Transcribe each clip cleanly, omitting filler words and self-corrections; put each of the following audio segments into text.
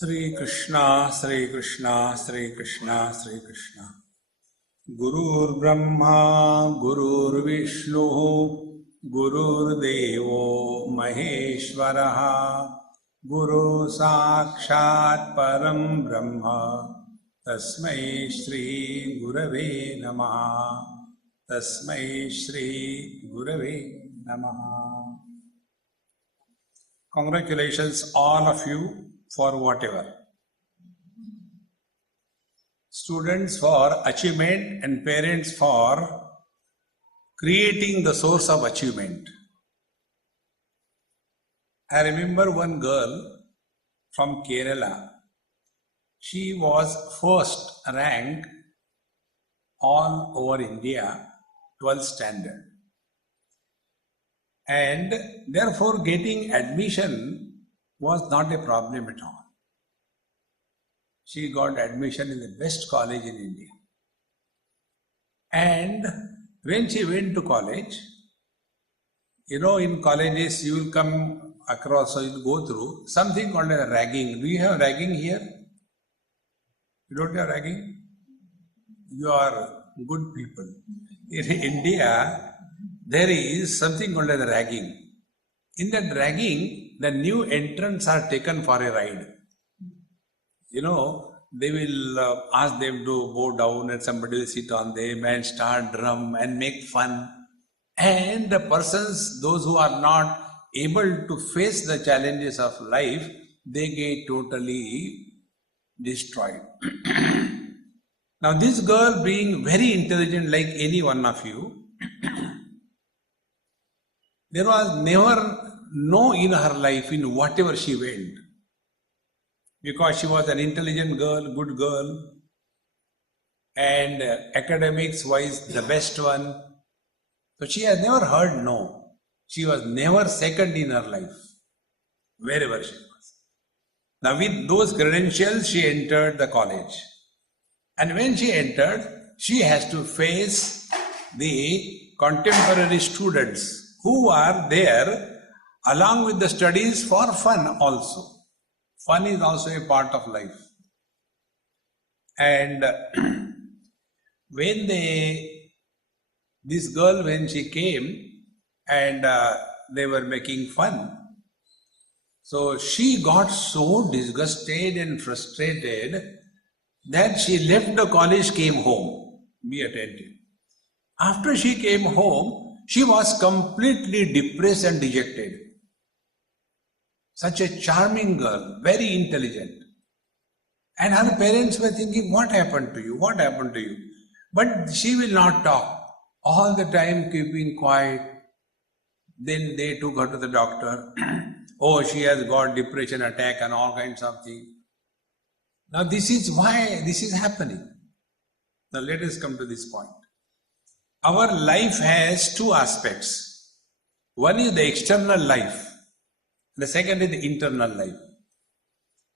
Sri Krishna, Sri Krishna, Sri Krishna, Sri Krishna. Gurur Brahma, Gurur Vishnu, Gurur Devo Maheshwaraha, Guru Sakshat Param Brahma, Tasmai Shri Gurave Namaha, Tasmai Shri Gurave Namaha. Congratulations all of you for whatever. Students for achievement and parents for creating the source of achievement. I remember one girl from Kerala. She was first rank all over India, 12th standard. And therefore getting admission was not a problem at all. She got admission in the best college in India. And when she went to college, in colleges you will come across or you will go through something called a ragging. Do you have ragging here? You don't have ragging? You are good people. In India, there is something called as ragging. In that ragging, the new entrants are taken for a ride. They will ask them to bow down and somebody will sit on them and start drum and make fun. And the persons, those who are not able to face the challenges of life, they get totally destroyed. Now this girl, being very intelligent like any one of you, there was never no in her life in whatever she went. Because she was an intelligent girl, good girl, and academics wise the best one. So she has never heard no. She was never second in her life, wherever she was. Now with those credentials she entered the college. And when she entered, she has to face the contemporary students who are there along with the studies for fun also. Fun is also a part of life. And when this girl, when she came and they were making fun, so she got so disgusted and frustrated that she left the college, came home. Be attentive. After she came home, she was completely depressed and dejected. Such a charming girl, very intelligent. And her parents were thinking, what happened to you? What happened to you? But she will not talk. All the time keeping quiet. Then they took her to the doctor. Oh, she has got depression attack and all kinds of things. Now this is why this is happening. Now let us come to this point. Our life has two aspects. One is the external life. The second is the internal life.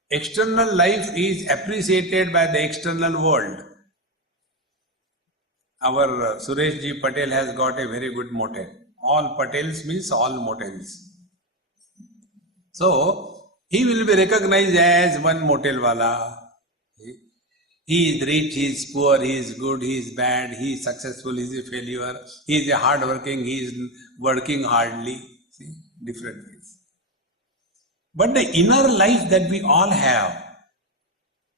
External life is appreciated by the external world. Our Suresh Ji Patel has got a very good motto. All Patels means all motels. So, he will be recognized as one motel wala. He is rich, he is poor, he is good, he is bad, he is successful, he is a failure, he is a hard-working, he is working hardly. See, different ways. But the inner life that we all have,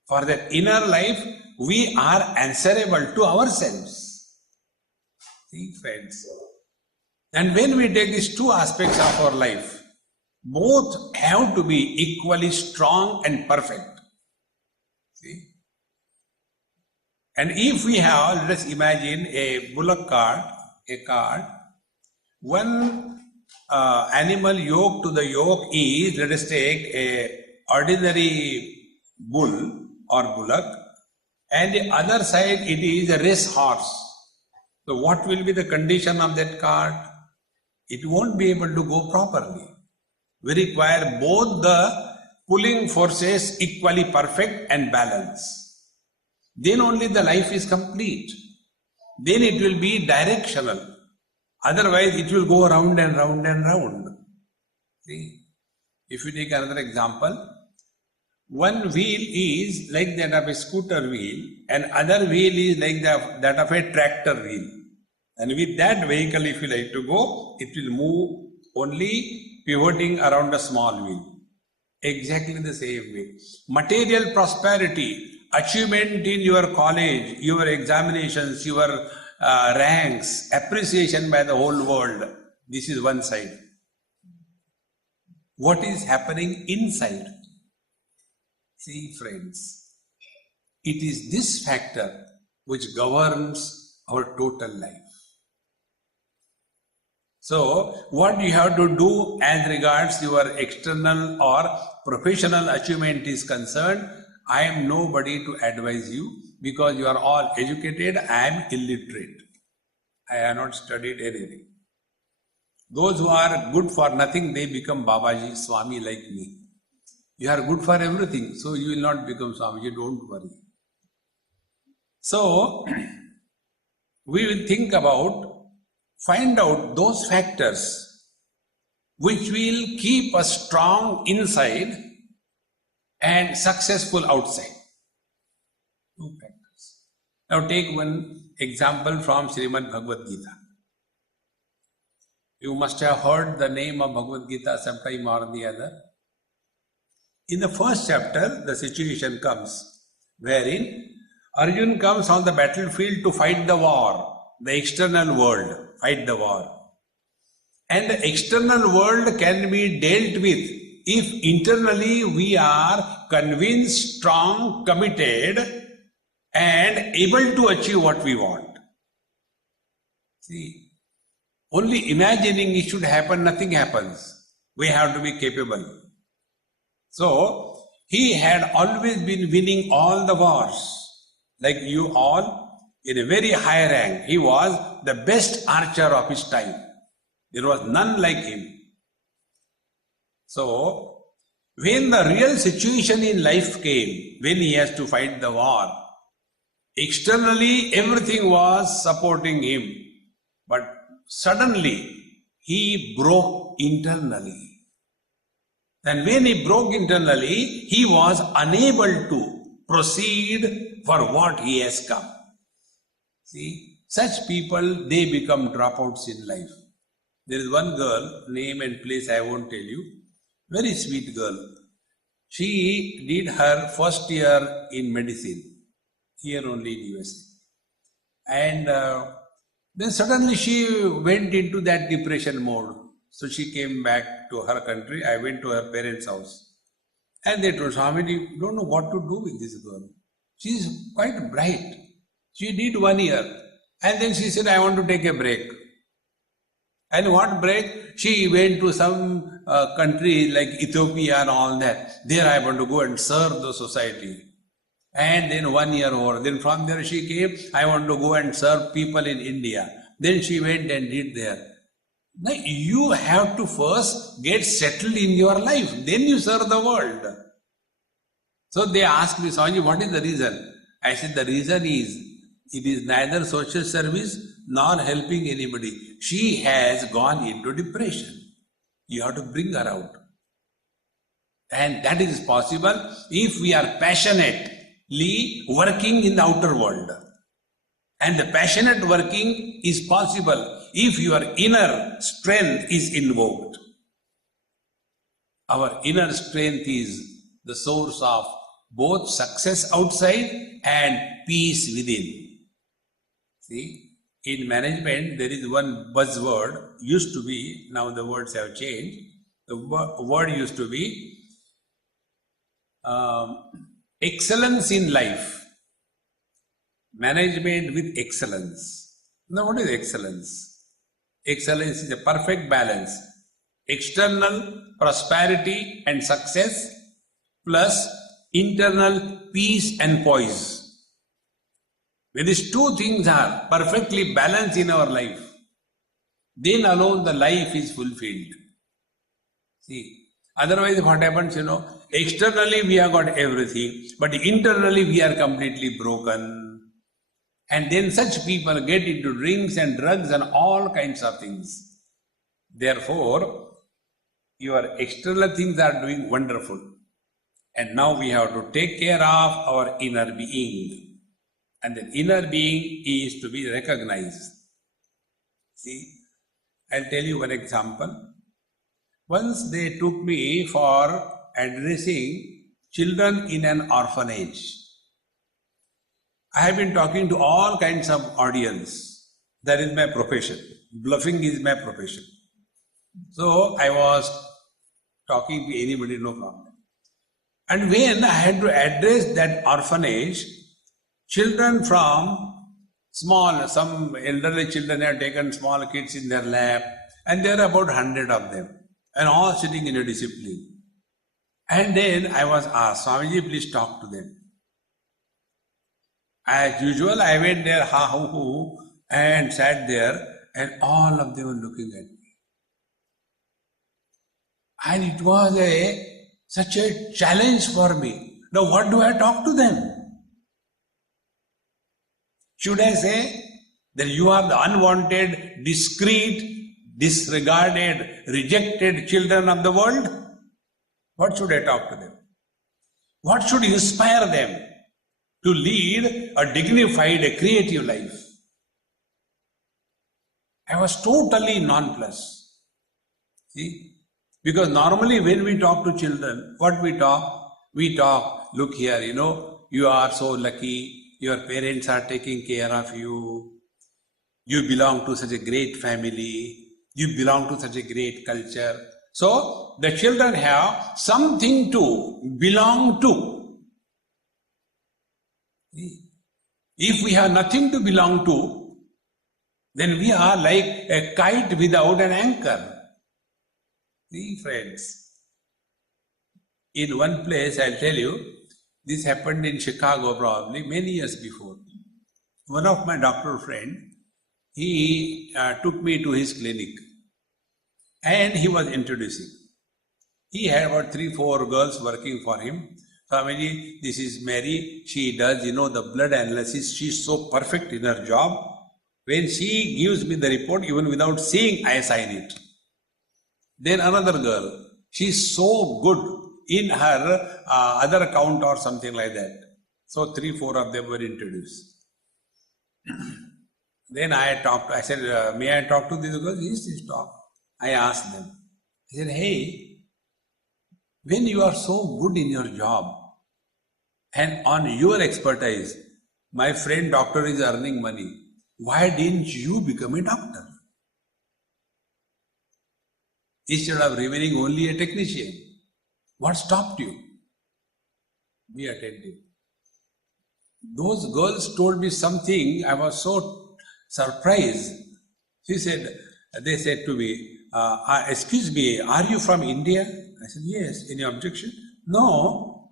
for that inner life, we are answerable to ourselves. See, friends. And when we take these two aspects of our life, both have to be equally strong and perfect. See? And if we have, let us imagine a bullock cart, one animal yoked to the yoke is, let us take a ordinary bull or bullock, and the other side it is a race horse. So what will be the condition of that cart? It won't be able to go properly. We require both the pulling forces equally perfect and balanced. Then only the life is complete. Then it will be directional. Otherwise, it will go round and round and round. See, if you take another example, One wheel is like that of a scooter wheel, and other wheel is like that of a tractor wheel. And with that vehicle, if you like to go, it will move only pivoting around a small wheel. Exactly the same way. Material prosperity, achievement in your college, your examinations, your ranks, appreciation by the whole world. This is one side. What is happening inside? See, friends, it is this factor which governs our total life. So, what you have to do as regards your external or professional achievement is concerned, I am nobody to advise you because you are all educated, I am illiterate. I have not studied anything. Those who are good for nothing, they become Babaji, Swami like me. You are good for everything, so you will not become Swami, don't worry. So, we will think about, find out those factors which will keep us strong inside and successful outside. Two factors. Now take one example from Srimad Bhagavad Gita. You must have heard the name of Bhagavad Gita sometime or the other. In the first chapter, the situation comes wherein Arjuna comes on the battlefield to fight the war, the external world. Fight the war. And the external world can be dealt with if internally we are convinced, strong, committed, and able to achieve what we want. See, only imagining it should happen, nothing happens. We have to be capable. So, he had always been winning all the wars, like you all. In a very high rank, he was the best archer of his time. There was none like him. So, when the real situation in life came, when he has to fight the war, externally everything was supporting him, but suddenly he broke internally. And when he broke internally, he was unable to proceed for what he has come. See, such people, they become dropouts in life. There is one girl, name and place I won't tell you, very sweet girl. She did her first year in medicine, here only in USA. And then suddenly she went into that depression mode. So she came back to her country. I went to her parents' house. And they told, Swami, you don't know what to do with this girl. She is quite bright. She did 1 year and then she said, I want to take a break. And what break? She went to some country like Ethiopia and all that. There I want to go and serve the society. And then 1 year over. Then from there she came, I want to go and serve people in India. Then she went and did there. Now you have to first get settled in your life. Then you serve the world. So they asked me, Swami, what is the reason? I said, the reason is, it is neither social service nor helping anybody. She has gone into depression. You have to bring her out. And that is possible if we are passionately working in the outer world. And the passionate working is possible if your inner strength is invoked. Our inner strength is the source of both success outside and peace within. See, in management, there is one buzzword, used to be, now the words have changed. The word used to be excellence in life. Management with excellence. Now, what is excellence? Excellence is a perfect balance. External prosperity and success plus internal peace and poise. When these two things are perfectly balanced in our life, then alone the life is fulfilled. See, otherwise what happens, externally we have got everything, but internally we are completely broken. And then such people get into drinks and drugs and all kinds of things. Therefore, your external things are doing wonderful. And now we have to take care of our inner being. And the inner being is to be recognized. See, I'll tell you one example. Once they took me for addressing children in an orphanage. I have been talking to all kinds of audience. That is my profession. Bluffing is my profession. So I was talking to anybody, no problem. And when I had to address that orphanage, children from some elderly children have taken small kids in their lap, and there are about 100 of them, and all sitting in a discipline. And then I was asked, Swamiji, please talk to them. As usual, I went there, and sat there, and all of them were looking at me. And it was such a challenge for me. Now, what do I talk to them? Should I say that you are the unwanted, discreet, disregarded, rejected children of the world? What should I talk to them? What should inspire them to lead a dignified, a creative life? I was totally nonplussed. See? Because normally when we talk to children, what we talk? We talk, look here, you are so lucky, your parents are taking care of you, you belong to such a great family, you belong to such a great culture. So the children have something to belong to. If we have nothing to belong to, then we are like a kite without an anchor. See, friends, in one place, I'll tell you, this happened in Chicago probably many years before. One of my doctor friend, he took me to his clinic and he was introducing. He had about 3-4 girls working for him. Swamiji, this is Mary, she does, the blood analysis, she's so perfect in her job. When she gives me the report, even without seeing, I sign it. Then another girl, she's so good in her other account or something like that. So 3-4 of them were introduced. Then I said, may I talk to these girls? Yes, talk. I asked them. I said, hey, when you are so good in your job and on your expertise, my friend doctor is earning money, why didn't you become a doctor? Instead of remaining only a technician. What stopped you? Be attentive. Those girls told me something, I was so surprised. They said to me, excuse me, are you from India? I said, yes. Any objection? No.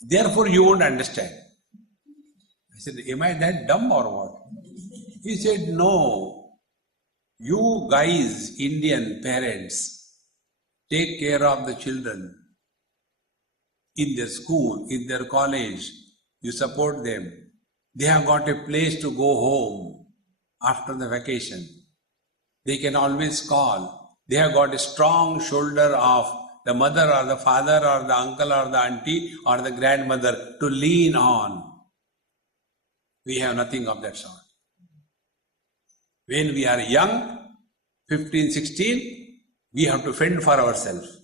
Therefore you won't understand. I said, am I that dumb or what? He said, no. You guys, Indian parents, take care of the children in their school, in their college. You support them. They have got a place to go home after the vacation. They can always call. They have got a strong shoulder of the mother or the father or the uncle or the auntie or the grandmother to lean on. We have nothing of that sort. When we are young, 15, 16, we have to fend for ourselves.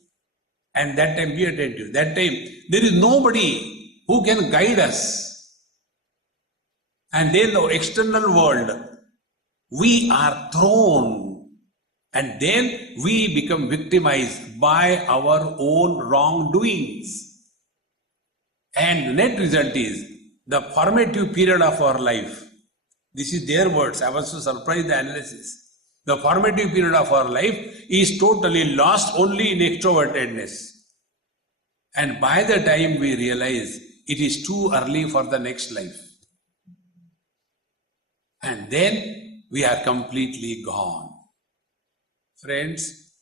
And that time, be attentive. That time, there is nobody who can guide us. And then the external world, we are thrown. And then we become victimized by our own wrongdoings. And the net result is the formative period of our life. This is their words. I was so surprised the analysis. The formative period of our life is totally lost only in extrovertedness. And by the time we realize it is too early for the next life. And then we are completely gone. Friends,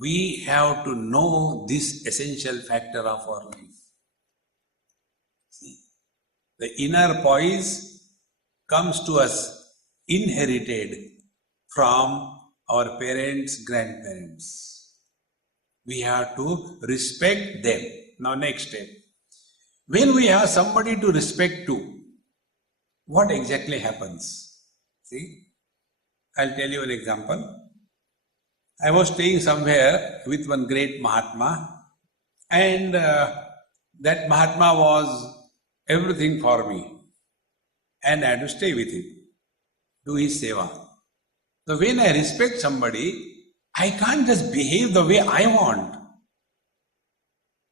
we have to know this essential factor of our life. See, the inner poise comes to us inherited from our parents, grandparents. We have to respect them. Now next step. When we have somebody to respect to, what exactly happens? See, I'll tell you an example. I was staying somewhere with one great Mahatma, and that Mahatma was everything for me, and I had to stay with him, do his seva. So when I respect somebody, I can't just behave the way I want.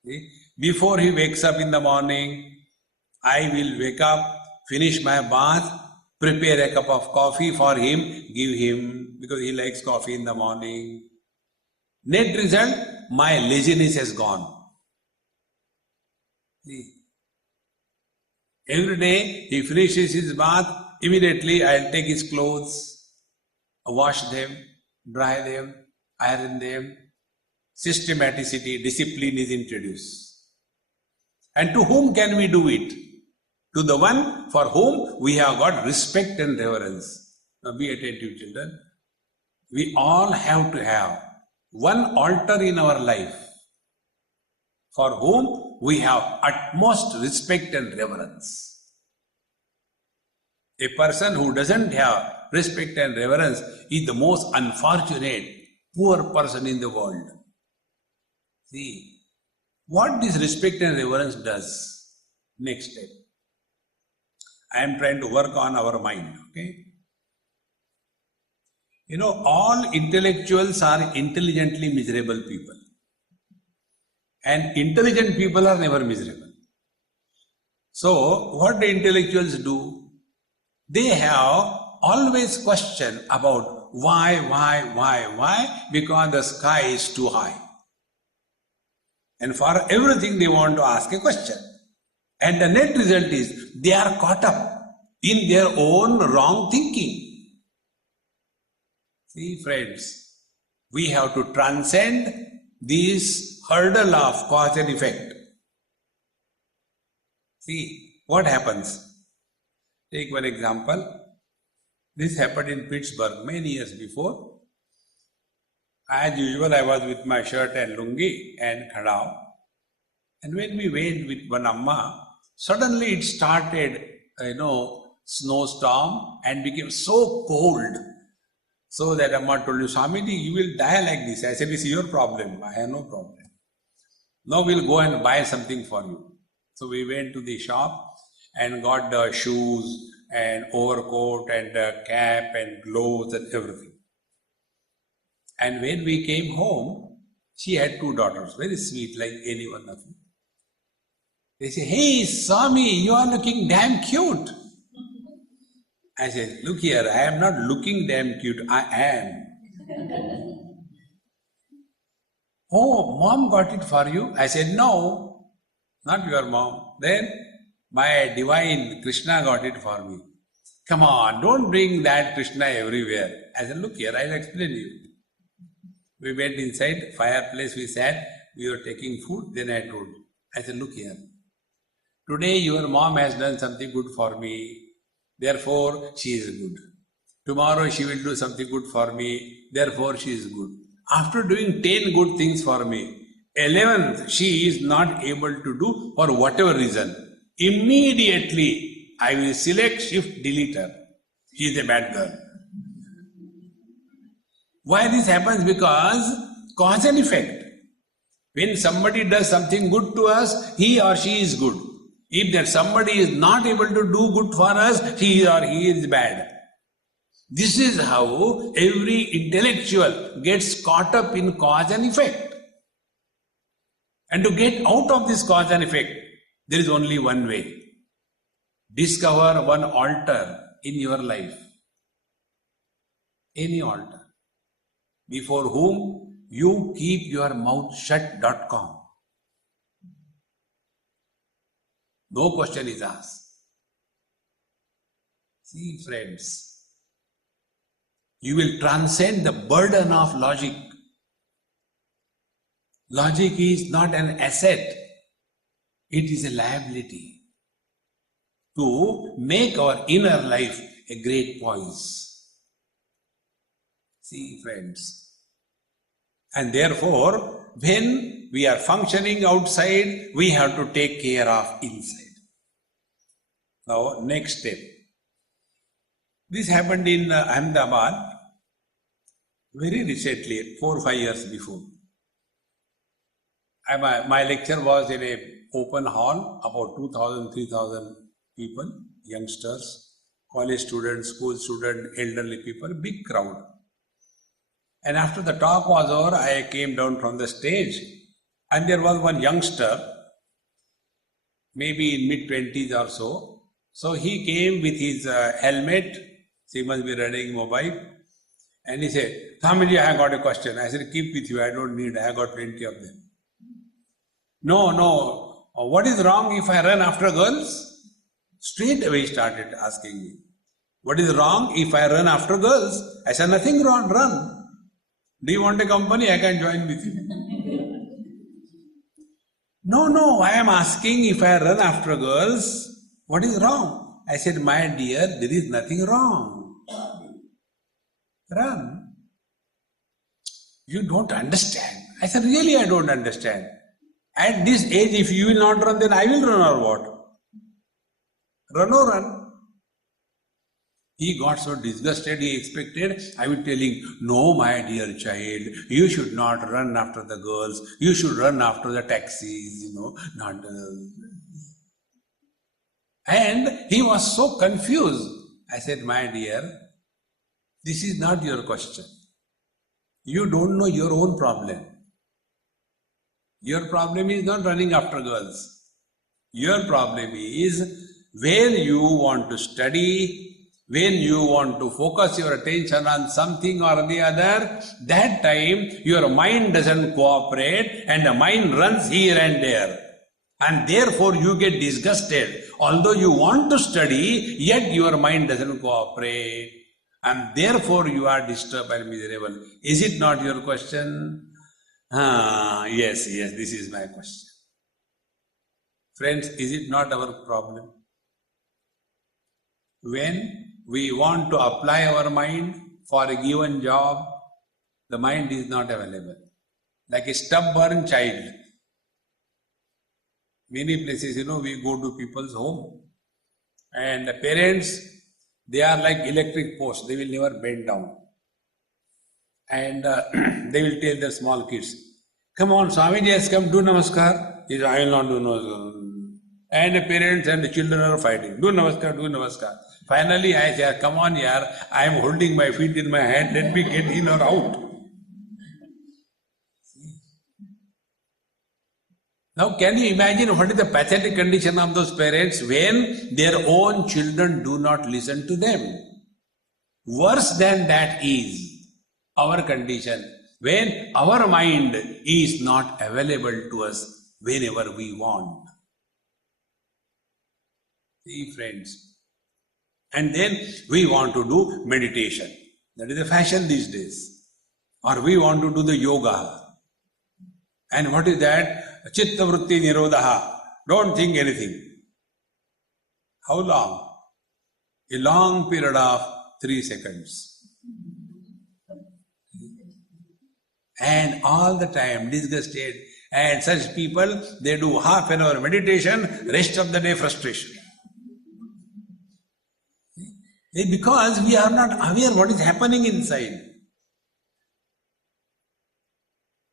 See? Before he wakes up in the morning, I will wake up, finish my bath, prepare a cup of coffee for him, give him, because he likes coffee in the morning. Net result, my laziness has gone. See? Every day he finishes his bath, immediately I'll take his clothes, wash them, dry them, iron them. Systematicity, discipline is introduced. And to whom can we do it? To the one for whom we have got respect and reverence. Now be attentive, children. We all have to have one altar in our life for whom we have utmost respect and reverence. A person who doesn't have respect and reverence is the most unfortunate, poor person in the world. See, what this respect and reverence does? Next step. I am trying to work on our mind, okay? You know, all intellectuals are intelligently miserable people. And intelligent people are never miserable. So, what the intellectuals do? They have always question about why, because the sky is too high. And for everything they want to ask a question. And the net result is they are caught up in their own wrong thinking. See, friends, we have to transcend this hurdle of cause and effect. See, what happens? Take one example. This happened in Pittsburgh many years before. As usual, I was with my shirt and lungi and khadao. And when we went with one amma, suddenly it started, snowstorm and became so cold. So that amma told me, Swamiji, you will die like this. I said, it's your problem. I have no problem. Now we'll go and buy something for you. So we went to the shop and got the shoes and overcoat and cap and gloves and everything. And when we came home, she had two daughters, very sweet, like any one of you. They say, hey, Swami, you are looking damn cute. I said, look here, I am not looking damn cute, I am. Oh, mom got it for you? I said, no, not your mom. Then my divine Krishna got it for me. Come on, don't bring that Krishna everywhere. I said, look here, I'll explain to you. We went inside, fireplace we sat, we were taking food, then I told. I said, look here, today your mom has done something good for me, therefore she is good. Tomorrow she will do something good for me, therefore she is good. After doing 10 good things for me, 11th she is not able to do for whatever reason. Immediately I will select, shift, delete her. She is a bad girl. Why this happens? Because cause and effect. When somebody does something good to us, he or she is good. If that somebody is not able to do good for us, he or he is bad. This is how every intellectual gets caught up in cause and effect. And to get out of this cause and effect, there is only one way. Discover one altar in your life. Any altar. Before whom you keep your mouth shut.com. No question is asked. See, friends, you will transcend the burden of logic. Logic is not an asset, it is a liability to make our inner life a great poise. See, friends, and therefore, when we are functioning outside, we have to take care of inside. Now, next step. This happened in Ahmedabad very recently, 4 or 5 years before. My lecture was in an open hall, about 2,000, 3,000 people, youngsters, college students, school students, elderly people, big crowd. And after the talk was over, I came down from the stage and there was one youngster, maybe in mid-20s or so. So he came with his helmet, he must be riding mobile, and he said, Swamiji, I got a question. I said, keep with you, I don't need, I got plenty of them. No, what is wrong if I run after girls? Straight away he started asking me, what is wrong if I run after girls? I said, nothing wrong, run. Do you want a company? I can join with you. No, I am asking if I run after girls, what is wrong? I said, my dear, there is nothing wrong. Run. You don't understand. I said, really, I don't understand. At this age, if you will not run, then I will run or what? Run or run. He got so disgusted, he expected I would tell him, no, my dear child, you should not run after the girls, you should run after the taxis, not... And he was so confused. I said, my dear, this is not your question. You don't know your own problem. Your problem is not running after girls. Your problem is when you want to study, when you want to focus your attention on something or the other, that time your mind doesn't cooperate and the mind runs here and there. And therefore you get disgusted. Although you want to study, yet your mind doesn't cooperate. And therefore you are disturbed and miserable. Is it not your question? Yes, this is my question. Friends, is it not our problem? When we want to apply our mind for a given job, the mind is not available. Like a stubborn child. Many places, we go to people's home and the parents, they are like electric posts, they will never bend down. And they will tell their small kids, come on, Swami, just come, do namaskar. He says, I will not do namaskar. And the parents and the children are fighting, do namaskar, do namaskar. Finally, I say, come on, yaar, I am holding my feet in my hand, let me get in or out. Now, can you imagine what is the pathetic condition of those parents when their own children do not listen to them? Worse than that is our condition when our mind is not available to us whenever we want. See, friends. And then we want to do meditation. That is the fashion these days. Or we want to do the yoga. And what is that? Chitta vritti nirodha. Don't think anything. How long? A long period of 3 seconds. And all the time disgusted. And such people, they do half an hour meditation, rest of the day frustration. Because we are not aware what is happening inside.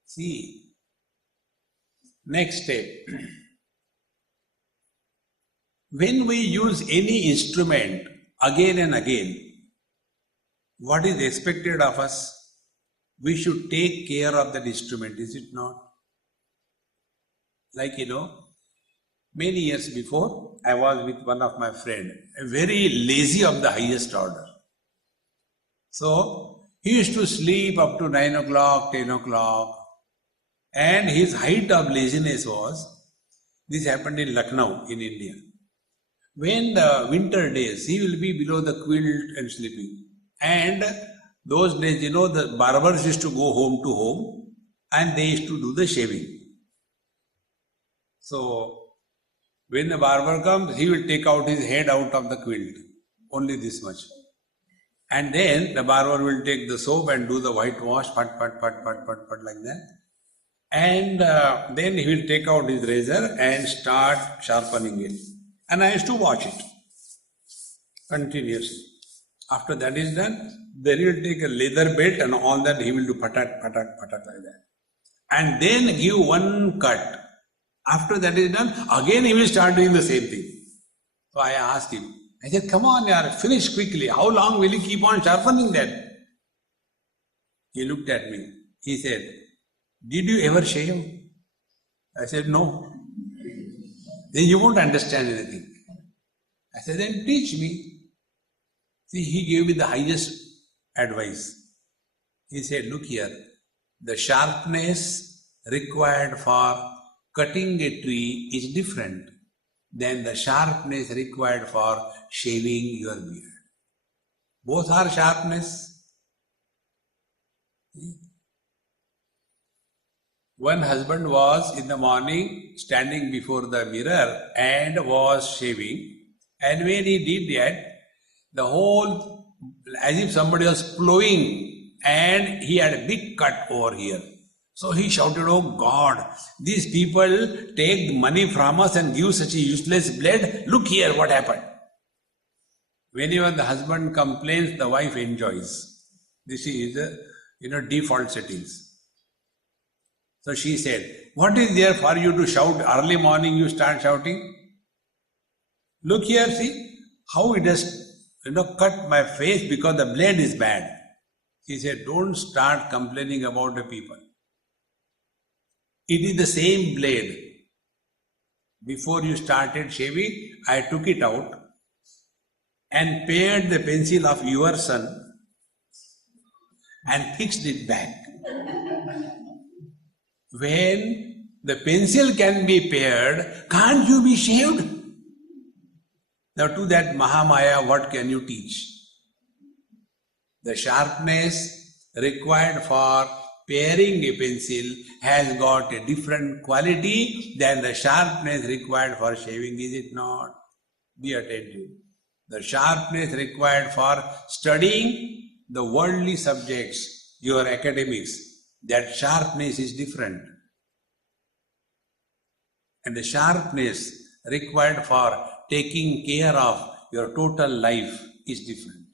See. Next step. When we use any instrument again and again, what is expected of us? We should take care of that instrument, is it not? Like, many years before, I was with one of my friends, a very lazy of the highest order. So, he used to sleep up to 9 o'clock, 10 o'clock. And his height of laziness was, this happened in Lucknow in India. When the winter days, he will be below the quilt and sleeping. And those days, the barbers used to go home to home and they used to do the shaving. So, when the barber comes, he will take out his head out of the quilt, only this much. And then the barber will take the soap and do the whitewash, pat, pat, pat, pat, pat, pat, like that. And then he will take out his razor and start sharpening it. And I used to watch it continuously. After that is done, then he will take a leather belt and all that he will do patak, patak, patak like that. And then give one cut. After that is done, again he will start doing the same thing. So I asked him, I said, come on, yaar, finish quickly. How long will you keep on sharpening that? He looked at me. He said, did you ever shave? I said, no. Then you won't understand anything. I said, then teach me. See, he gave me the highest advice. He said, look here, the sharpness required for cutting a tree is different than the sharpness required for shaving your beard. Both are sharpness. One husband was in the morning standing before the mirror and was shaving, and when he did that, the whole, as if somebody was plowing, and he had a big cut over here. So he shouted, oh God, these people take money from us and give such a useless blade. Look here what happened. Whenever the husband complains, the wife enjoys. This is default settings. So she said, what is there for you to shout? Early morning you start shouting. Look here, see how it has cut my face because the blade is bad. She said, don't start complaining about the people. It is the same blade. Before you started shaving, I took it out and pared the pencil of your son and fixed it back. When the pencil can be pared, can't you be shaved? Now to that Mahamaya, what can you teach? The sharpness required for paring a pencil has got a different quality than the sharpness required for shaving, is it not? Be attentive. The sharpness required for studying the worldly subjects, your academics, that sharpness is different. And the sharpness required for taking care of your total life is different.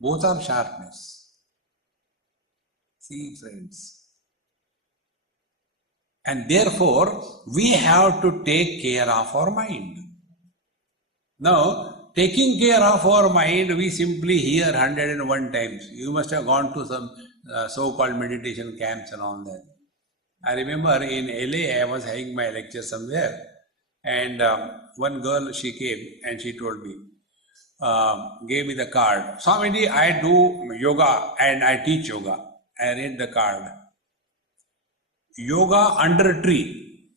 Both are sharpness. See, friends. And therefore, we have to take care of our mind. Now, taking care of our mind, we simply hear 101 times. You must have gone to some so-called meditation camps and all that. I remember in LA, I was having my lecture somewhere, and one girl, she came and she told me, gave me the card. Swamiji, I do yoga and I teach yoga. I read the card. Yoga under a tree.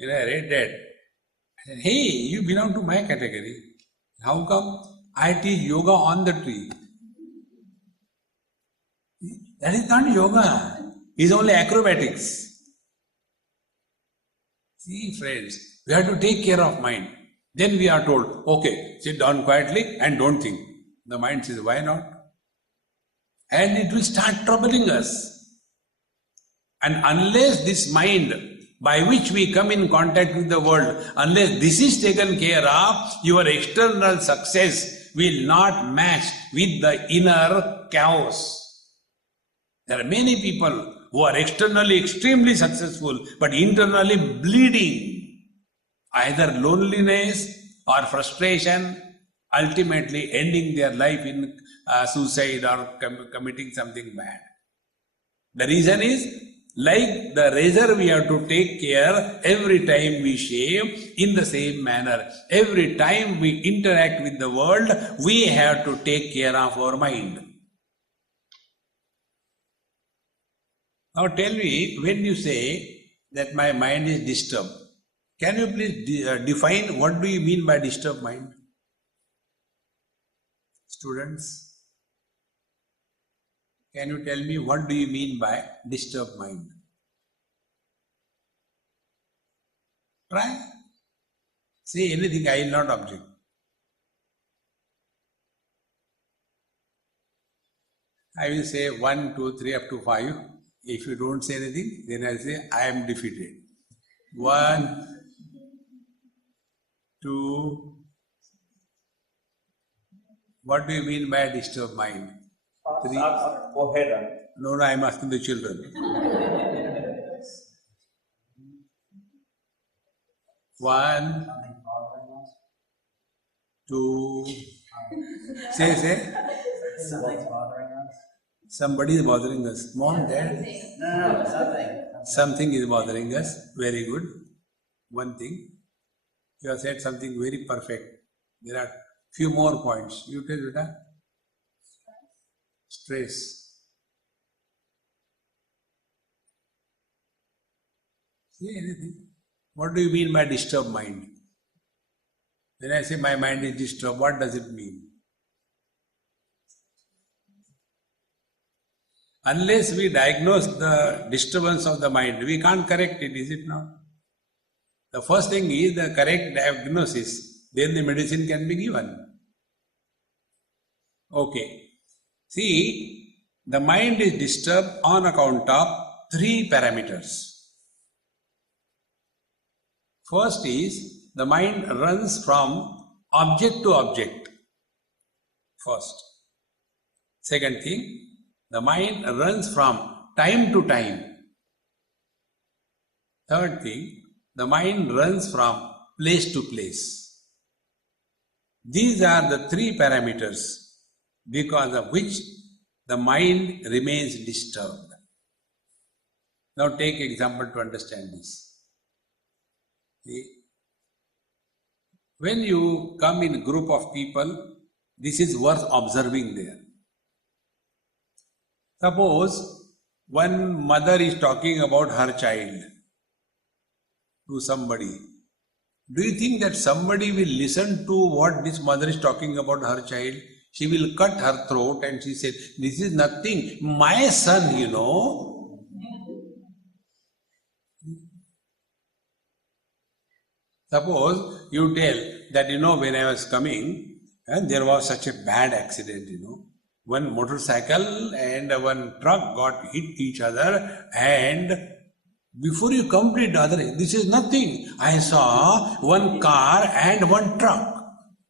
I read that. I said, hey, you belong to my category. How come? I teach yoga on the tree. That is not yoga. It's only acrobatics. See, friends, we have to take care of mind. Then we are told, okay, sit down quietly and don't think. The mind says, why not? And it will start troubling us. And unless this mind by which we come in contact with the world, unless this is taken care of, your external success will not match with the inner chaos. There are many people who are externally extremely successful, but internally bleeding. Either loneliness or frustration, ultimately ending their life in suicide or committing something bad. The reason is, like the razor, we have to take care every time we shave. In the same manner, every time we interact with the world, we have to take care of our mind. Now tell me, when you say that my mind is disturbed, can you please define what do you mean by disturbed mind? Students, can you tell me what do you mean by disturbed mind? Try. Say anything, I will not object. I will say 1, 2, 3 up to 5. If you don't say anything, then I say, I am defeated. 1, 2. What do you mean by disturbed mind? 3. Go ahead. No, I am asking the children. 1, 2. Say. Something's bothering us. Somebody is bothering us. Mom, Dad. No, something. Something is bothering us. Very good. One thing. You have said something very perfect. There are few more points. You tell, beta. Stress. Say anything. What do you mean by disturbed mind? When I say my mind is disturbed, what does it mean? Unless we diagnose the disturbance of the mind, we can't correct it, is it not? The first thing is the correct diagnosis, then the medicine can be given. Okay. See, the mind is disturbed on account of 3 parameters. First is, the mind runs from object to object. First. Second thing, the mind runs from time to time. Third thing, the mind runs from place to place. These are the 3 parameters because of which the mind remains disturbed. Now take example to understand this. See, when you come in a group of people, this is worth observing there. Suppose one mother is talking about her child to somebody. Do you think that somebody will listen to what this mother is talking about her child? She will cut her throat and she said, this is nothing, my son, you know. Suppose you tell that, you know, when I was coming, and there was such a bad accident, you know. One motorcycle and one truck got hit each other, and before you complete the other, this is nothing. I saw one car and one truck.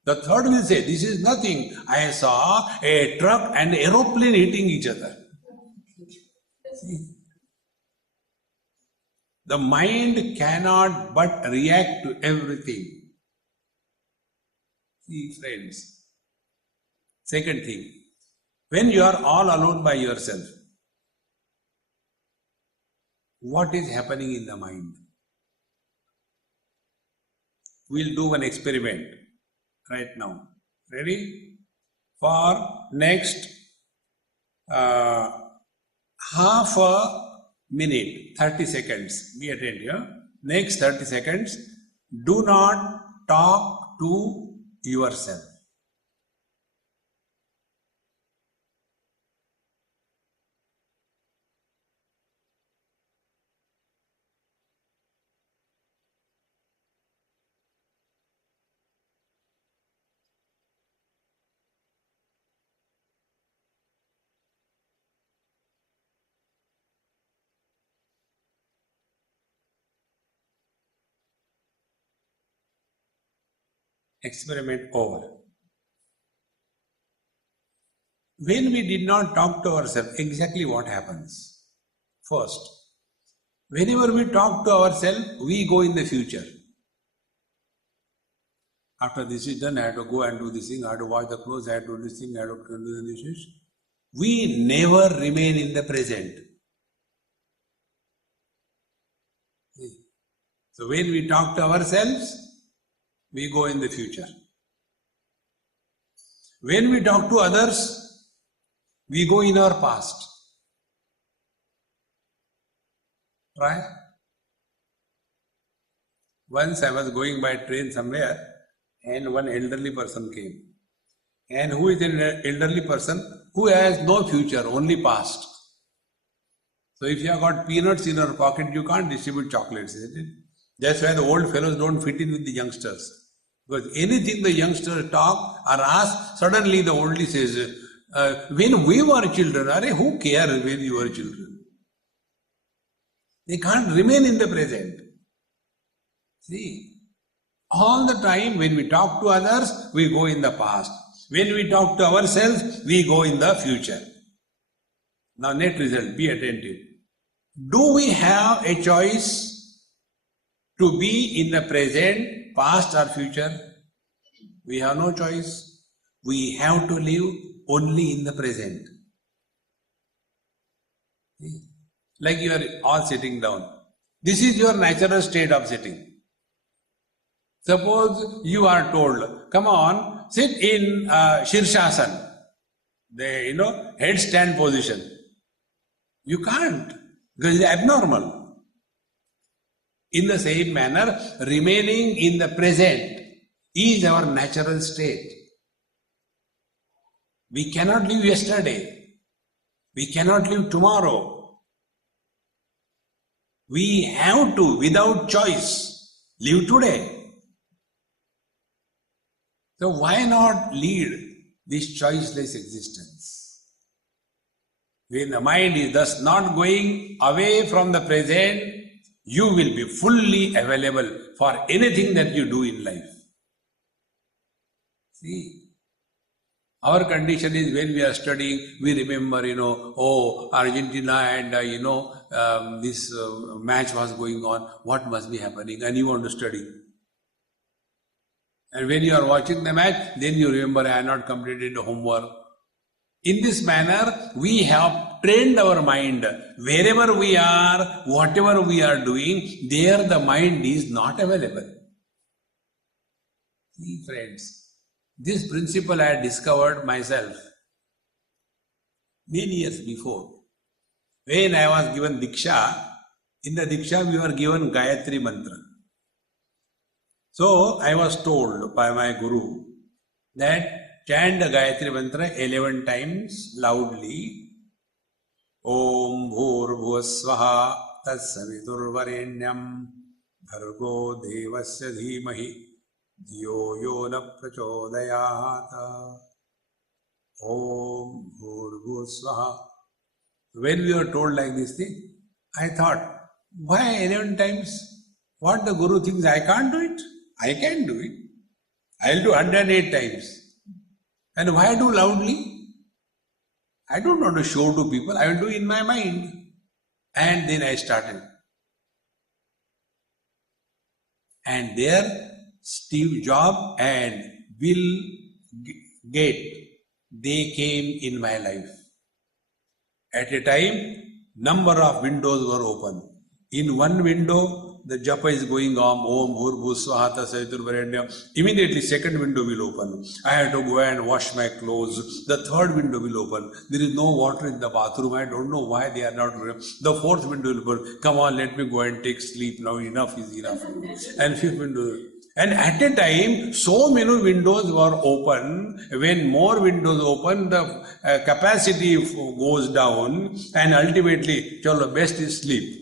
The third will say, this is nothing. I saw a truck and aeroplane hitting each other. See? The mind cannot but react to everything. See, friends. Second thing, when you are all alone by yourself, what is happening in the mind? We'll do one experiment right now. Ready? For next half a minute, 30 seconds, be attentive here. Next 30 seconds, do not talk to yourself. Experiment over. When we did not talk to ourselves, exactly what happens? First, whenever we talk to ourselves, we go in the future. After this is done, I have to go and do this thing, I have to wash the clothes, I have to do this thing, I have to do the dishes. We never remain in the present. So when we talk to ourselves, we go in the future. When we talk to others, we go in our past. Right? Once I was going by train somewhere, and one elderly person came. And who is an elderly person? Who has no future, only past. So if you have got peanuts in your pocket, you can't distribute chocolates, isn't it? That's why the old fellows don't fit in with the youngsters. Because anything the youngsters talk or ask, suddenly the oldie says, when we were children, who cares when you were children? They can't remain in the present. See, all the time when we talk to others, we go in the past. When we talk to ourselves, we go in the future. Now, net result, be attentive. Do we have a choice to be in the present, past or future? We have no choice. We have to live only in the present. Like you are all sitting down. This is your natural state of sitting. Suppose you are told, come on, sit in Shirshasana, the headstand position. You can't, because it's abnormal. In the same manner, remaining in the present is our natural state. We cannot live yesterday. We cannot live tomorrow. We have to, without choice, live today. So why not lead this choiceless existence? When the mind is thus not going away from the present, you will be fully available for anything that you do in life. See, our condition is when we are studying, we remember, Argentina and, this match was going on, what must be happening, and you want to study. And when you are watching the match, then you remember, I have not completed the homework. In this manner, we have trained our mind. Wherever we are, whatever we are doing, there the mind is not available. See, friends, this principle I discovered myself many years before. When I was given Diksha, in the Diksha we were given Gayatri Mantra. So I was told by my Guru that chant the Gayatri Mantra 11 times loudly. Om Bhur Bhuvasvaha Tatsaviturvarenyam Bhargo Devasya Dhimahi Dhiyo Yo Na Prachodayata. Om Bhur Bhuvasvaha. When we were told like this thing, I thought, why 11 times? What the Guru thinks, I can't do it? I can do it. I'll do 108 times. And why do loudly? I don't want to show to people, I will do in my mind. And then I started. And there, Steve Jobs and Bill Gates, they came in my life. At a time, number of windows were open. In one window, the japa is going on, Om Bhur Swahata Saviturvarenyam. Immediately, second window will open. I have to go and wash my clothes. The third window will open. There is no water in the bathroom. I don't know why they are not. The fourth window will open. Come on, let me go and take sleep now. Enough is enough. And fifth window. And at a time, so many windows were open. When more windows open, the capacity goes down, and ultimately, chalo, best is sleep.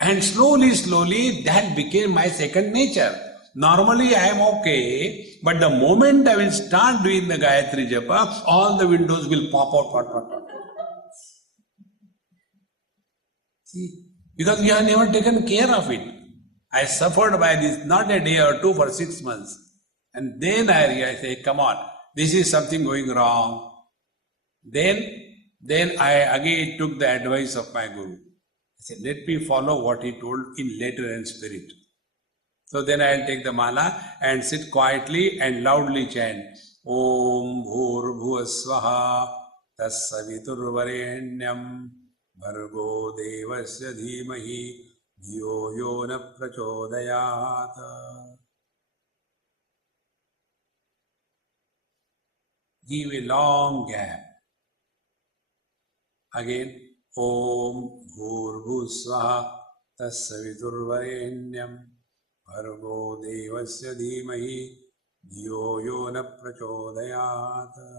And slowly, that became my second nature. Normally, I am okay, but the moment I will start doing the Gayatri Japa, all the windows will pop out. See, because we have never taken care of it. I suffered by this, not a day or two, for 6 months. And then I realized, come on, this is something going wrong. Then I again took the advice of my Guru. I said, let me follow what he told in letter and spirit. So then I'll take the mala and sit quietly and loudly chant Om Bhur Bhuvasvaha Tatsaviturvarenyam Bhargo Devasya Dhimahi Dhiyo Yo Na Prachodayata. Give a long gap. Again, Om Bhurvusvaha Tatsaviturvarenyam Bhargo Devasya Dhimahi Dhiyo Yo Na Prachodayata.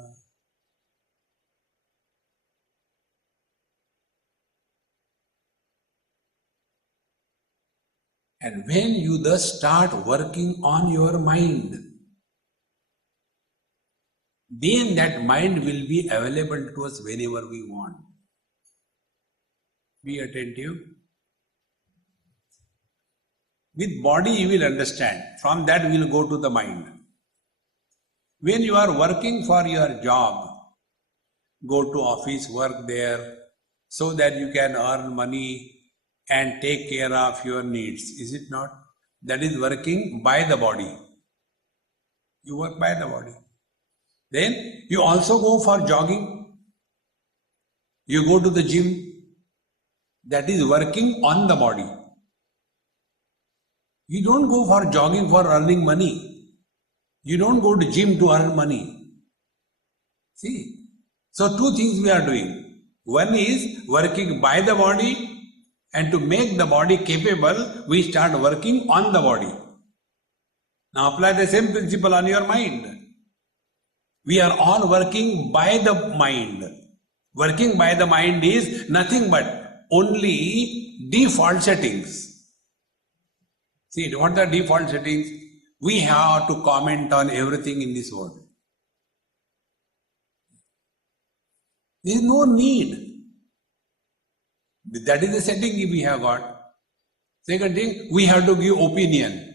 And when you thus start working on your mind, then that mind will be available to us whenever we want. Be attentive. With body you will understand. From that we will go to the mind. When you are working for your job, go to office, work there, so that you can earn money and take care of your needs. Is it not? That is working by the body. You work by the body. Then you also go for jogging. You go to the gym. That is working on the body. You don't go for jogging for earning money. You don't go to gym to earn money. See? So two things we are doing. One is working by the body, and to make the body capable, we start working on the body. Now apply the same principle on your mind. We are all working by the mind. Working by the mind is nothing but only default settings. See, what are the default settings? We have to comment on everything in this world. There is no need. That is the setting we have got. Second thing, we have to give opinion.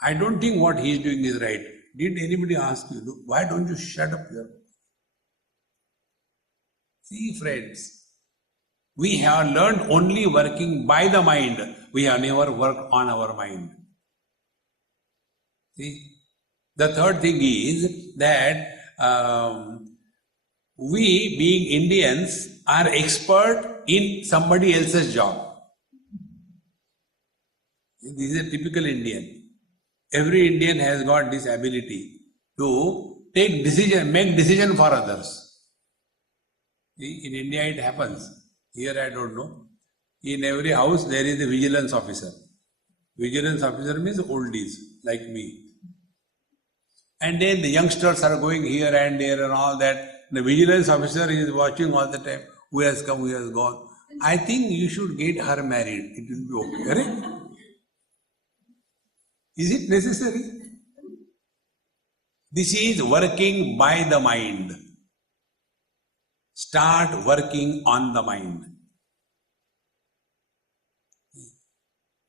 I don't think what he is doing is right. Did anybody ask you, why don't you shut up your... See friends, we have learned only working by the mind. We have never worked on our mind. See, the third thing is that we being Indians are expert in somebody else's job. This is a typical Indian. Every Indian has got this ability to take decision, make decision for others. See, in India it happens. Here I don't know. In every house there is a vigilance officer. Vigilance officer means oldies like me. And then the youngsters are going here and there and all that. The vigilance officer is watching all the time. Who has come, who has gone. I think you should get her married. It will be okay. Right? Is it necessary? This is working by the mind. Start working on the mind.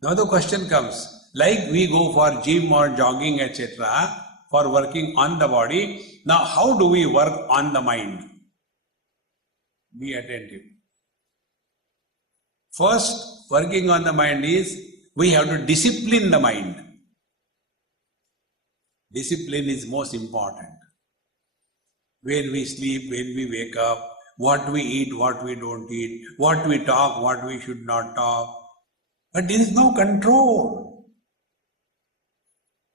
Now the question comes, like we go for gym or jogging, etc., for working on the body. Now how do we work on the mind? Be attentive. First, working on the mind is, we have to discipline the mind. Discipline is most important. When we sleep, when we wake up, what we eat, what we don't eat, what we talk, what we should not talk. But there is no control.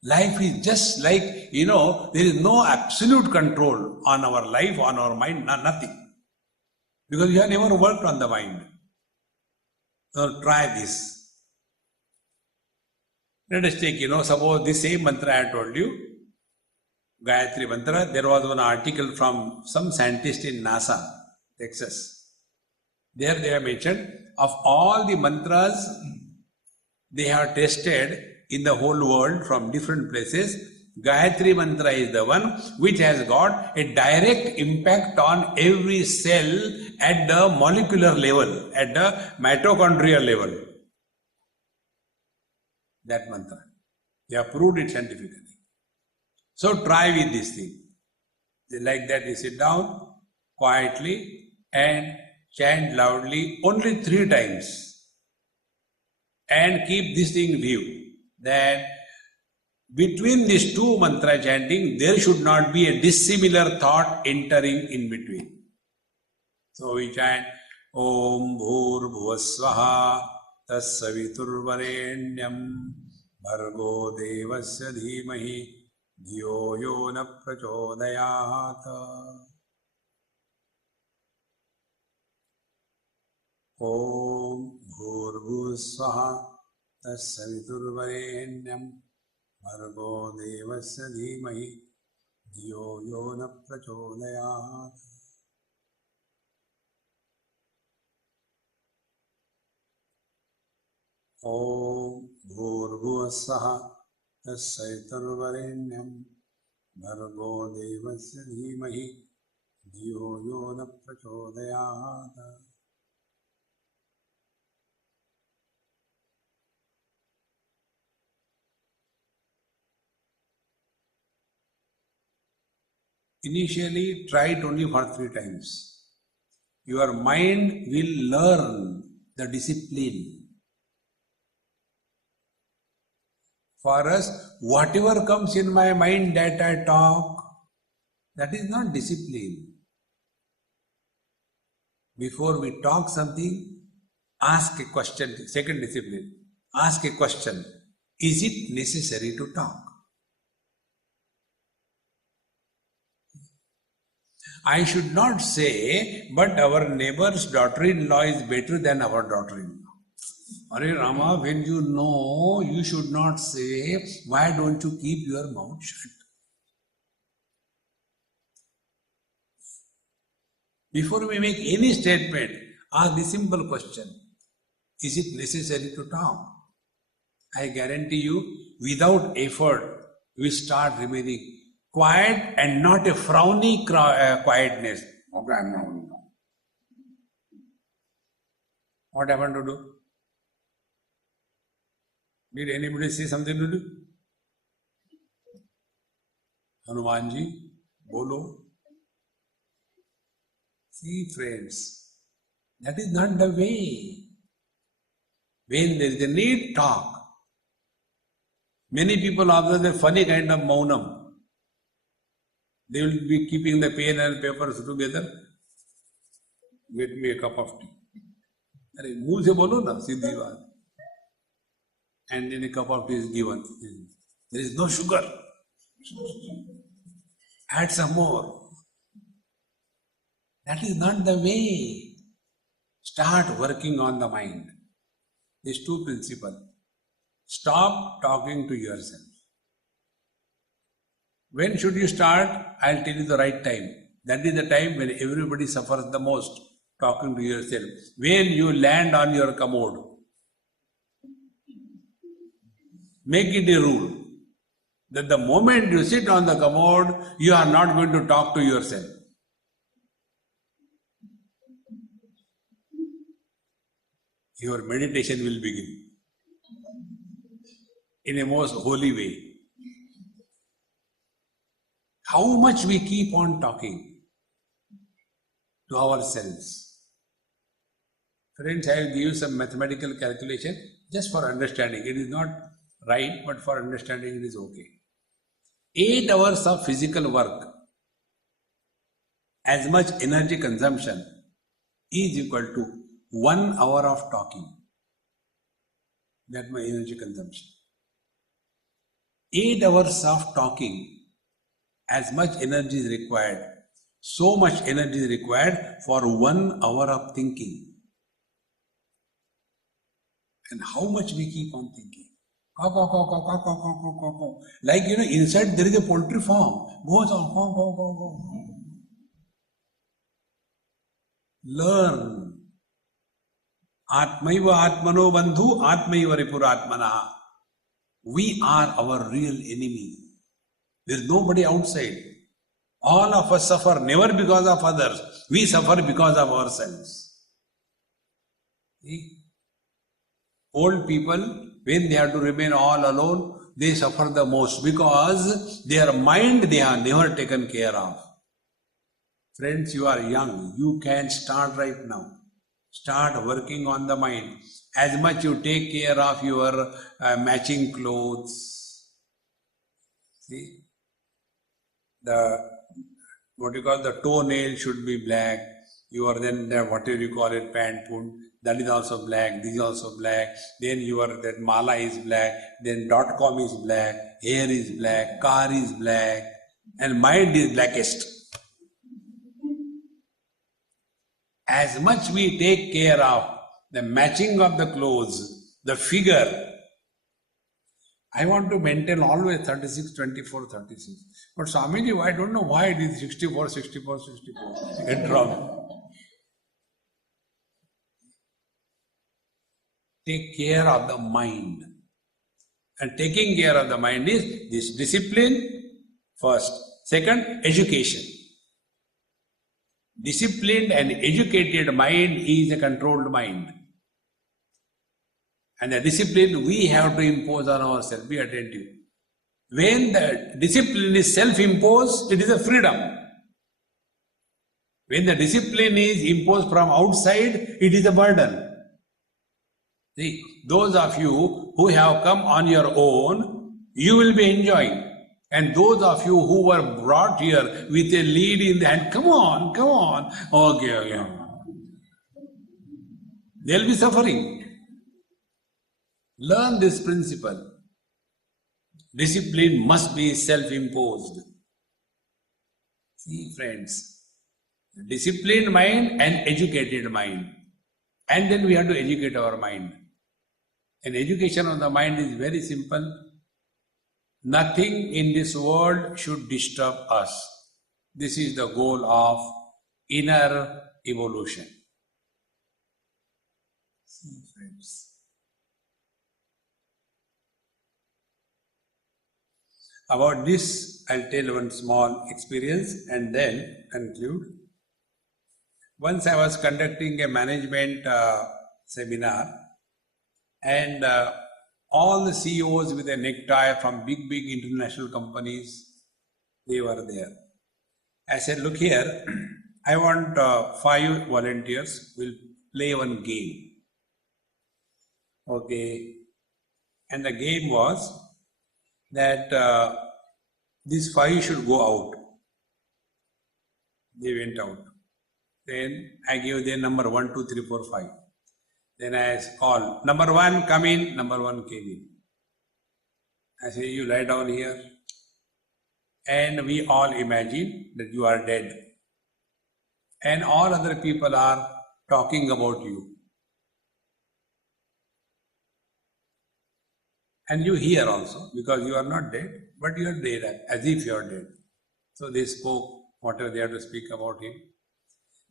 Life is just like, there is no absolute control on our life, on our mind, nothing. Because we have never worked on the mind. So try this. Let us take, suppose this same mantra I told you, Gayatri mantra. There was one article from some scientist in NASA, Texas. There they have mentioned, of all the mantras they have tested in the whole world from different places, Gayatri mantra is the one which has got a direct impact on every cell at the molecular level, at the mitochondrial level. That mantra. They have proved it scientifically. So try with this thing. Like that, you sit down quietly and chant loudly only 3 times. And keep this thing in view, that between these 2 mantra chanting, there should not be a dissimilar thought entering in between. So we chant Om Bhur Bhuvasvaha Tassaviturvarenyam Bhargo Devasya Dhimahi Dhiyo Yo Na Prachodayat. Om Bhurvusvaha Tassaviturvarenyam Bhargo Devasya Dhimahi Dhiyo Yo Na Prachodayat. Om Bhurvusvaha Tassaviturvarenyam Bhargo Devasya Dhimahi Dhiyo Yo Na Prachodayat. Initially, try it only for 3 times. Your mind will learn the discipline. For us, whatever comes in my mind that I talk, that is not discipline. Before we talk something, ask a question. Second discipline, ask a question. Is it necessary to talk? I should not say, but our neighbor's daughter-in-law is better than our daughter-in-law. Hare Rama, when you know, you should not say, why don't you keep your mouth shut? Before we make any statement, ask the simple question. Is it necessary to talk? I guarantee you, without effort, we start remaining quiet and not a frowny quietness. Okay, I'm not. What happened to do? Did anybody say something to do? Hanumanji, bolo. See, friends, that is not the way. When there is a need, talk. Many people observe the funny kind of maunam. They will be keeping the pen and papers together. Get me a cup of tea. अरे मुंह से बोलो ना सीधी बात. And then a cup of tea is given. There is no sugar. Add some more. That is not the way. Start working on the mind. These 2 principles. Stop talking to yourself. When should you start? I'll tell you the right time. That is the time when everybody suffers the most, talking to yourself. When you land on your commode, make it a rule that the moment you sit on the commode, you are not going to talk to yourself. Your meditation will begin in a most holy way. How much we keep on talking to ourselves. Friends, I will give you some mathematical calculation just for understanding. It is not right, but for understanding it is okay. 8 hours of physical work, as much energy consumption is equal to 1 hour of talking. That's my energy consumption. 8 hours of talking, as much energy is required. So much energy is required for 1 hour of thinking. And how much we keep on thinking. Like, inside there is a poultry farm. Goes on. Learn. Atmaiva atmano bandhu, atmaiva ripuratmana. We are our real enemy. There is nobody outside. All of us suffer never because of others. We suffer because of ourselves. See? Old people, when they have to remain all alone, they suffer the most because their mind they have never taken care of. Friends, you are young. You can start right now. Start working on the mind. As much you take care of your matching clothes. See? The toenail should be black. You are then whatever you call it, pant put, that is also black, this is also black. Then that mala is black, then .com is black, hair is black, car is black, and mind is blackest. As much we take care of the matching of the clothes, the figure. I want to maintain always 36, 24, 36. But Swamiji, I don't know why it is 64, 64, 64. Get wrong. Take care of the mind. And taking care of the mind is this discipline first. Second, education. Disciplined and educated mind is a controlled mind. And the discipline we have to impose on ourselves. Be attentive. When the discipline is self-imposed, it is a freedom. When the discipline is imposed from outside, it is a burden. See, those of you who have come on your own, you will be enjoying. And those of you who were brought here with a lead in the hand, come on, okay. They'll be suffering. Learn this principle. Discipline must be self-imposed. See, friends, disciplined mind and educated mind. And then we have to educate our mind. And education of the mind is very simple. Nothing in this world should disturb us. This is the goal of inner evolution. See, friends. About this, I'll tell one small experience and then conclude. Once I was conducting a management seminar, and all the CEOs with a necktie from big international companies, they were there. I said, look here, I want 5 volunteers will play one game. Okay. And the game was that these 5 should go out. They went out. Then I gave their number 1, 2, 3, 4, 5. Then I called, number 1, come in, number 1 came in. I say, you lie down here. And we all imagine that you are dead. And all other people are talking about you. And you hear also, because you are not dead, but you are dead, as if you are dead. So they spoke whatever they had to speak about him.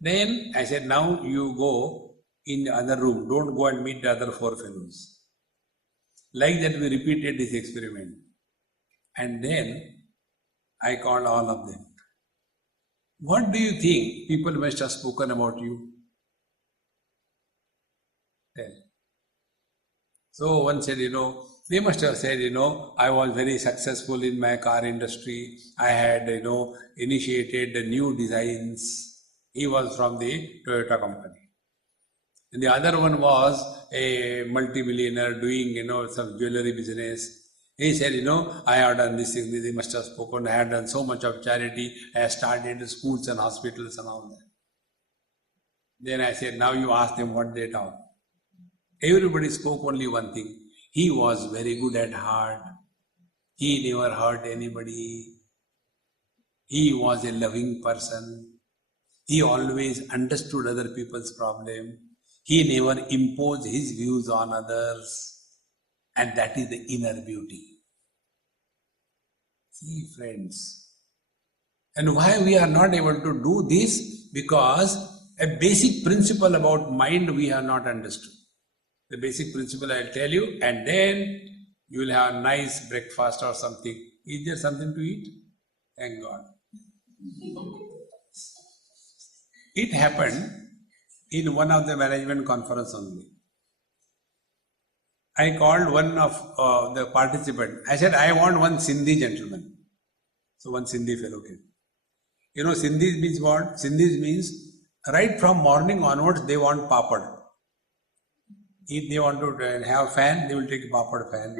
Then I said, now you go in the other room, don't go and meet the other 4 fellows. Like that we repeated this experiment. And then I called all of them. What do you think people must have spoken about you? Tell. So one said, they must have said, I was very successful in my car industry. I had, initiated the new designs. He was from the Toyota company. And the other one was a multi-millionaire doing, some jewelry business. He said, I have done this thing, they must have spoken, I have done so much of charity, I have started schools and hospitals and all that. Then I said, now you ask them what they talk. Everybody spoke only one thing. He was very good at heart. He never hurt anybody. He was a loving person. He always understood other people's problem. He never imposed his views on others. And that is the inner beauty. See, friends. And why we are not able to do this? Because a basic principle about mind we have not understood. The basic principle I'll tell you, and then you will have a nice breakfast or something. Is there something to eat? Thank God. It happened in one of the management conference only. I called one of the participants. I said, I want one Sindhi gentleman. So one Sindhi fellow came. Sindhi means what? Sindhi means right from morning onwards they want papad. If they want to have fan, they will take papad fan.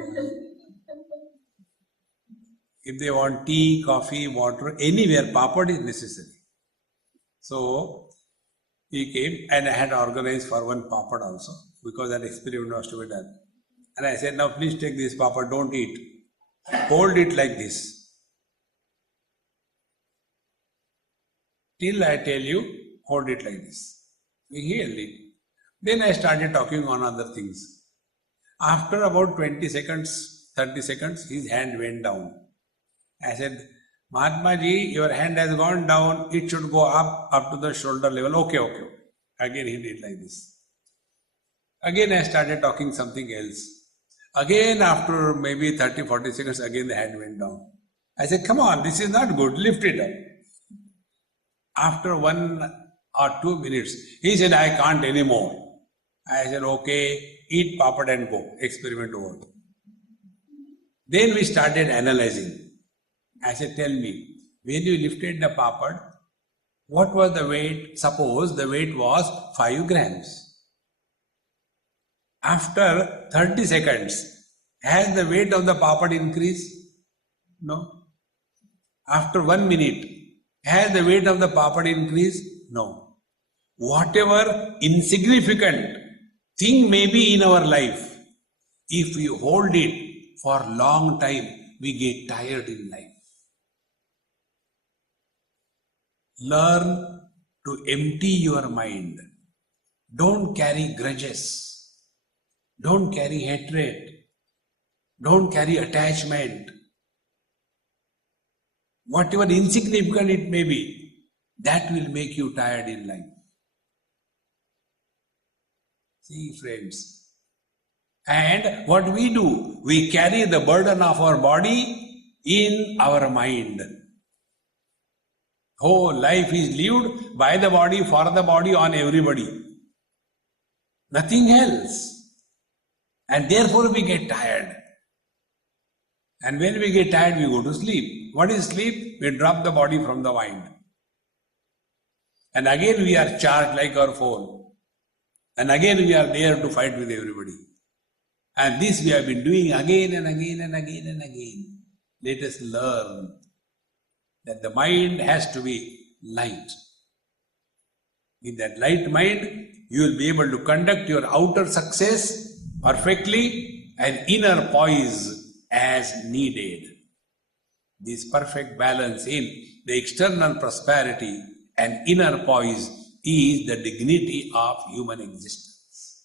If they want tea, coffee, water, anywhere, papad is necessary. So he came and I had organized for one papad also because that experiment was to be done. And I said, now please take this papad, don't eat. Hold it like this. Till I tell you, hold it like this. He held it. Then I started talking on other things. After about 20 seconds, 30 seconds, his hand went down. I said, Mahatma ji, your hand has gone down, it should go up to the shoulder level. Okay. Again he did like this. Again I started talking something else. Again after maybe 30, 40 seconds, again the hand went down. I said, come on, this is not good, lift it up. After 1 or 2 minutes, he said, I can't anymore. I said, okay, eat papad and go, experiment over. Then we started analyzing. I said, tell me, when you lifted the papad, What was the weight? Suppose the weight was 5 grams. After 30 seconds, has the weight of the papad increased? No. After 1 minute, has the weight of the papad increased? No. Whatever insignificant thing may be in our life, if we hold it for a long time, we get tired in life. Learn to empty your mind. Don't carry grudges. Don't carry hatred. Don't carry attachment. Whatever insignificant it may be, that will make you tired in life. See, friends. And what we do, we carry the burden of our body in our mind. Whole life is lived by the body, for the body, on everybody. Nothing else. And therefore we get tired. And when we get tired, we go to sleep. What is sleep? We drop the body from the mind. And again we are charged like our phone. And again we are there to fight with everybody. And this we have been doing again and again and again and again. Let us learn that the mind has to be light. In that light mind, you will be able to conduct your outer success perfectly and inner poise as needed. This perfect balance in the external prosperity and inner poise is the dignity of human existence.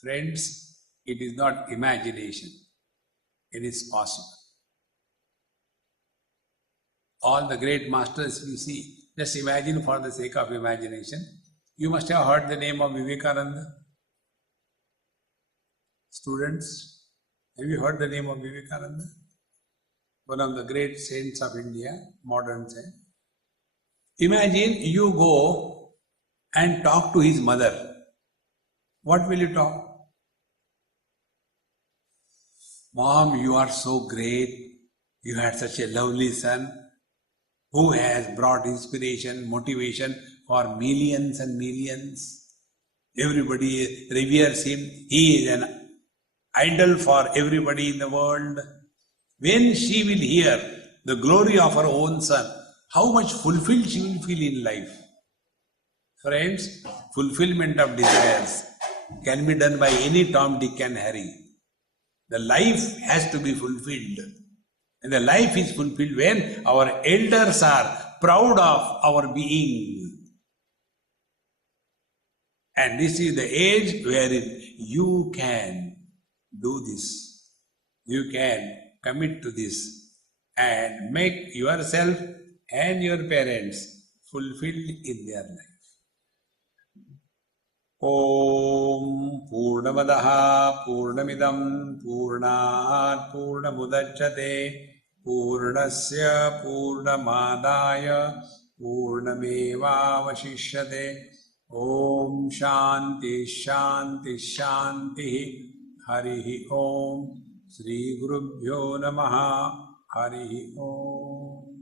Friends, it is not imagination. It is possible. All the great masters you see, just imagine for the sake of imagination, you must have heard the name of Vivekananda. Students, have you heard the name of Vivekananda? One of the great saints of India, modern saint. Imagine you go and talk to his mother. What will you talk? Mom, you are so great. You had such a lovely son who has brought inspiration, motivation for millions and millions. Everybody reveres him. He is an idol for everybody in the world. When she will hear the glory of her own son, how much fulfilled she will feel in life. Friends, fulfillment of desires can be done by any Tom, Dick and Harry. The life has to be fulfilled. And the life is fulfilled when our elders are proud of our being. And this is the age wherein you can do this. You can commit to this and make yourself and your parents fulfilled in their life. Om Purnamadaha Purnamidam Purnat Purnamudachyate Purnasya Purnamadaya Purnameva Vashishyate. Om Shanti Shanti Shanti. Harihi Om. Sri Gurubhyo Namaha. Harihi Om.